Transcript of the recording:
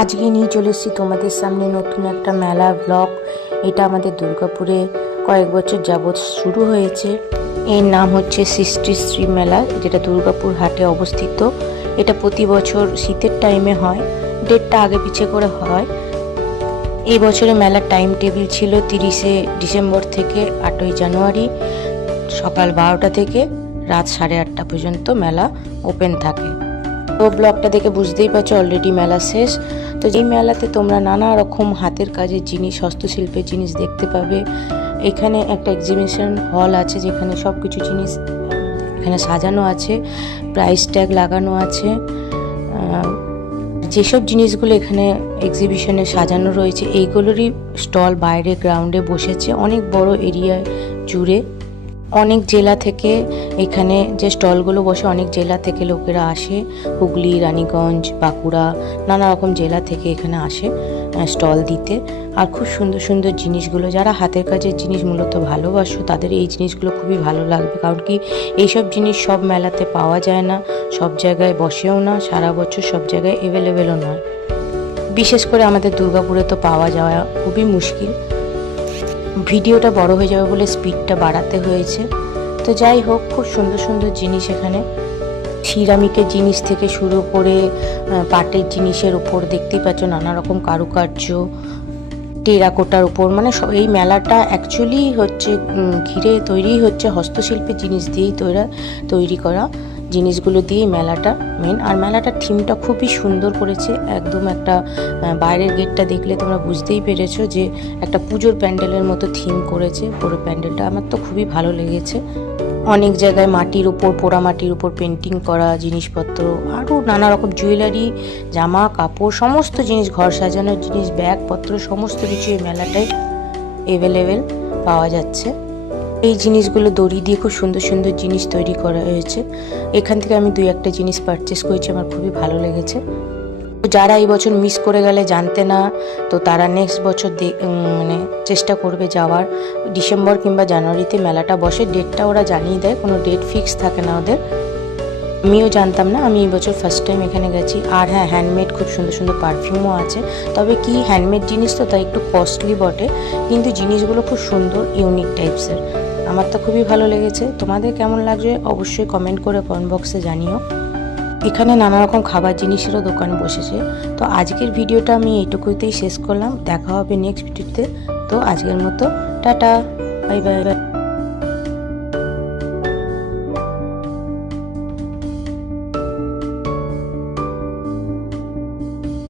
আজকে নিয়ে চলে এসেছি তোমাদের সামনে নতুন একটা মেলা ব্লগ। এটা আমাদের দুর্গাপুরে কয়েক বছর যাবৎ শুরু হয়েছে। এর নাম হচ্ছে সৃষ্টিশ্রী মেলা, যেটা দুর্গাপুর হাটে অবস্থিত। এটা প্রতি বছর শীতের টাইমে হয়, ডেটটা আগে পিছিয়ে করে হয়। এই বছরে মেলার টাইম টেবিল ছিল 30শে ডিসেম্বর থেকে 8ই জানুয়ারি, সকাল 12টা থেকে রাত 8:30 পর্যন্ত মেলা ওপেন থাকে। তো ব্লগটা দেখে বুঝতেই পারছো অলরেডি মেলা শেষ। তো এই মেলাতে তোমরা নানা রকম হাতের কাজের জিনিস, হস্তশিল্পের জিনিস দেখতে পাবে। এখানে একটা এক্সিবিশন হল আছে, যেখানে সব কিছু জিনিস এখানে সাজানো আছে, প্রাইস ট্যাগ লাগানো আছে। যেসব জিনিসগুলো এখানে এক্সিবিশনে সাজানো রয়েছে এইগুলোরই স্টল বাইরে গ্রাউন্ডে বসেছে, অনেক বড় এরিয়া জুড়ে। অনেক জেলা থেকে এখানে যে স্টলগুলো বসে, অনেক জেলা থেকে লোকেরা আসে, হুগলি, রানীগঞ্জ, বাঁকুড়া, নানা রকম জেলা থেকে এখানে আসে স্টল দিতে। আর খুব সুন্দর সুন্দর জিনিসগুলো, যারা হাতের কাজের জিনিস মূলত ভালোবাসো তাদের এই জিনিসগুলো খুবই ভালো লাগবে, কারণ কি এইসব জিনিস সব মেলাতে পাওয়া যায় না, সব জায়গায় বসেও না, সারা বছর সব জায়গায় অ্যাভেলেবেলও নয়। বিশেষ করে আমাদের দুর্গাপুরে তো পাওয়া যাওয়া খুবই মুশকিল। ভিডিওটা বড় হয়ে যাবে বলে স্পিডটা বাড়াতে হয়েছে। তো যাই হোক, খুব সুন্দর সুন্দর জিনিস এখানে, সিরামিকের জিনিস থেকে শুরু করে পাটের জিনিসের উপর দেখতেই পাচ্ছ নানা রকম কারুকার্য, টেরাকোটার উপর। মানে এই মেলাটা অ্যাকচুয়ালি হচ্ছে ঘিরে তৈরি হচ্ছে হস্তশিল্পের জিনিস দিয়েই তৈরি করা জিনিসগুলো দিয়েই মেলাটা মেন। আর মেলাটার থিমটা খুবই সুন্দর করেছে, একদম একটা বাইরের গেটটা দেখলে তোমরা বুঝতেই পেরেছো যে একটা পুজোর প্যান্ডেলের মতো থিম করেছে পুরো প্যান্ডেলটা। আমার তো খুবই ভালো লেগেছে। অনেক জায়গায় মাটির উপর, পোড়া মাটির উপর পেন্টিং করা জিনিসপত্র, আরও নানা রকম জুয়েলারি, জামা কাপড়, সমস্ত জিনিস, ঘর সাজানোর জিনিস, ব্যাগপত্র, সমস্ত কিছু এই মেলাটায় অ্যাভেলেবেল পাওয়া যাচ্ছে। এই জিনিসগুলো দড়ি দিয়ে খুব সুন্দর সুন্দর জিনিস তৈরি করা হয়েছে। এখান থেকে আমি 2-1টা জিনিস পারচেস করেছি, আমার খুবই ভালো লেগেছে। যারা এই বছর মিস করে গেলে, জানতে না, তো তারা নেক্সট বছর মানে চেষ্টা করবে যাওয়ার। ডিসেম্বর কিংবা জানুয়ারিতে মেলাটা বসে, ডেটটা ওরা জানিয়ে দেয়, কোনো ডেট ফিক্স থাকে না ওদের। আমিও জানতাম না, আমি এই বছর ফার্স্ট টাইম এখানে গেছি। আর হ্যাঁ, হ্যান্ডমেড খুব সুন্দর সুন্দর পারফিউমও আছে। তবে কি হ্যান্ডমেড জিনিস তো তাই একটু কস্টলি বটে, কিন্তু জিনিসগুলো খুব সুন্দর, ইউনিক টাইপসের। আমার তো খুবই ভালো লেগেছে। তোমাদের কেমন লাগছে অবশ্যই কমেন্ট করে কমেন্ট বক্সে জানিও। এখানে নানা রকম খাবার জিনিসেরও দোকান বসেছে। তো আজকের ভিডিওটা আমি এইটুকুতেই শেষ করলাম, দেখা হবে নেক্সট ভিডিওতে। তো আজকের মতো টাটা, বাই বাই বাই।